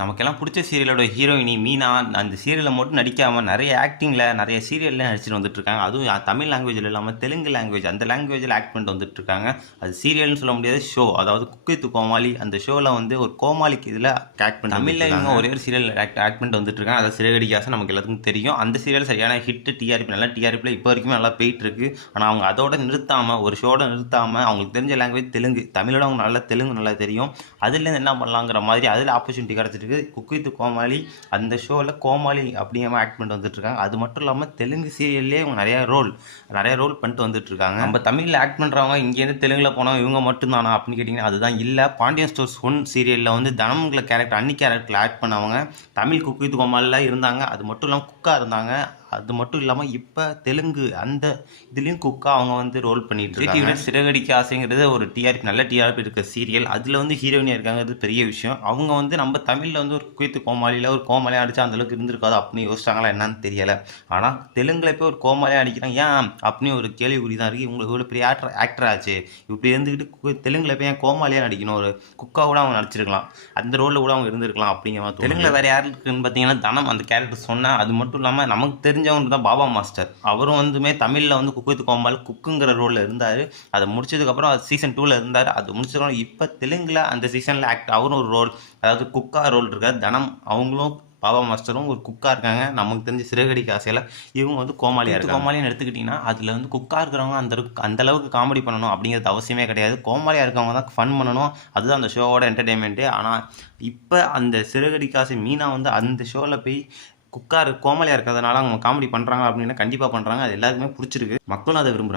நமக்கெல்லாம் பிடிச்ச சீரியலோட ஹீரோயினி மீனா அந்த சீரியலில் மட்டும் நடிக்காமல் நிறைய ஆக்டிங்கில் நிறைய சீரியலில் நடிச்சுட்டு வந்துட்டுருக்காங்க. அதுவும் தமிழ் லாங்குவேஜில் இல்லாமல் தெலுங்கு லாங்குவேஜ் அந்த லாங்குவேஜில் ஆக்ட் பண்ணிட்டு வந்துட்டுருக்காங்க. அது சீரியல்னு சொல்ல முடியாது, ஷோ. அதாவது குக் வித் கோமாளி அந்த ஷோவில் வந்து ஒரு கோமாளிக்கு இதில் ஆக்ட் பண்ணி தமிழில் இவங்க ஒரே ஒரு சீரியல் ஆக்ட் பண்ணிட்டு வந்துட்டுருக்காங்க. அதாவது சிறகடிக்க ஆசை நமக்கு எல்லாத்துக்கும் தெரியும். அந்த சீரியல் சரியான ஹிட், டிஆர்பி நல்லா டிஆர்பியில் இப்போ வரைக்கும் நல்லா போயிட்டுருக்கு. ஆனால் அவங்க அதோட நிறுத்தாமல் ஒரு ஷோட நிறுத்தாமல் அவங்களுக்கு தெரிஞ்ச லாங்குவேஜ் தெலுங்கு, தமிழோட அவங்க நல்லா தெலுங்கு நல்லா தெரியும். அதுலேருந்து என்ன பண்ணலாங்கிற மாதிரி அதில் ஆப்பர்ச்சுனிட்டி கிடச்சிருக்கு. குக் வித் கோமாளி அந்த ஷோவில் கோமாளி அப்படிங்கிற ஆக்ட் பண்ணிட்டு வந்துட்டுருக்காங்க. அது மட்டும் இல்லாமல் தெலுங்கு சீரியல்லே அவங்க நிறைய ரோல் பண்ணிட்டு வந்துட்டுருக்காங்க. நம்ம தமிழில் ஆக்ட் பண்ணுறவங்க இங்கேருந்து தெலுங்கில் போனவங்க இவங்க மட்டும்தானா அப்படின்னு கேட்டிங்கன்னா அதுதான் இல்லை. பாண்டியன் ஸ்டோர்ஸ் 1 சீரியலில் வந்து தனம்ங்கிற கேரக்டர் அன்னி கேரக்டரில் ஆக்ட் பண்ணவங்க தமிழ் குக் வித் கோமாளியில் இருந்தாங்க. அது மட்டும் இல்லாமல் குக்காக இருந்தாங்க. அது மட்டும் இல்லாமல் இப்போ தெலுங்கு அந்த இதுலேயும் குக்கா அவங்க வந்து ரோல் பண்ணிட்டு இருக்காங்க. சிறகடிக்க ஆசைங்கிறது ஒரு டிஆர்பி நல்ல டிஆர்பி இருக்க சீரியல். அதில் வந்து ஹீரோயினியாக இருக்காங்க, அது பெரிய விஷயம். அவங்க வந்து நம்ம தமிழில் வந்து ஒரு குக் கோமாளியில் ஒரு கோமாளியாக அடித்தா அந்தளவுக்கு இருந்திருக்காது அப்படின்னு யோசிச்சாங்களா என்னன்னு தெரியலை. ஆனால் தெலுங்கில் இப்போ ஒரு கோமாளியாக அடிக்கிறாங்க ஏன் அப்படின்னு ஒரு கேள்விக்குறி தான் இருக்குது. இவங்களுக்கு இவ்வளோ பெரிய ஆக்டர் ஆச்சு, இப்படி இருந்துக்கிட்டு தெலுங்கில் போய் ஏன் கோமாளியாக நடிக்கணும்? ஒரு குக்கா கூட அவங்க நடிச்சிருக்கலாம், அந்த ரோலில் கூட அவங்க இருந்திருக்கலாம் அப்படிங்கிற மாதிரி. தெலுங்கில் வேறு யார் இருக்குன்னு பார்த்தீங்கன்னா தனம் அந்த கேரக்டர் சொன்னால். அது மட்டும் இல்லாமல் நமக்கு தெரிஞ்சவங்க தான் பாபா மாஸ்டர். அவரும் வந்துமே தமிழில் வந்து குக் வித் கோமாளி குக்குங்கிற ரோலில் இருந்தார். அதை முடிச்சதுக்கப்புறம் அது சீசன் 2ல் இருந்தார். அது முடிச்சதுக்கப்புறம் இப்போ தெலுங்கில் அந்த சீசனில் அவரும் ஒரு ரோல், அதாவது குக்கா ரோல் இருக்கார். தனம் அவங்களும் பாபா மாஸ்டரும் ஒரு குக்கா இருக்காங்க. நமக்கு தெரிஞ்ச சிறகடிக்க ஆசையில் இவங்க வந்து கோமாளியாக இருக்காங்க. கோமாளின்னு எடுத்துக்கிட்டிங்கன்னா அதில் வந்து குக்கா இருக்கிறவங்க அந்த அளவுக்கு காமெடி பண்ணணும் அப்படிங்கிறது அவசியமே கிடையாது. கோமாளியாக இருக்கவங்க தான் ஃபன் பண்ணணும், அதுதான் அந்த ஷோவோட என்டர்டெயின்மெண்ட்டு. ஆனால் இப்போ அந்த சிறகடிக்க ஆசை மீனா வந்து அந்த ஷோவில் போய் கோமாளியாக இருக்கிறதுனால அவங்க காமெடி பண்ணுறாங்க அப்படின்னா கண்டிப்பாக பண்ணுறாங்க. அது எல்லாருக்குமே பிடிச்சிருக்கு, மக்களும் அதை விரும்புகிறாங்க.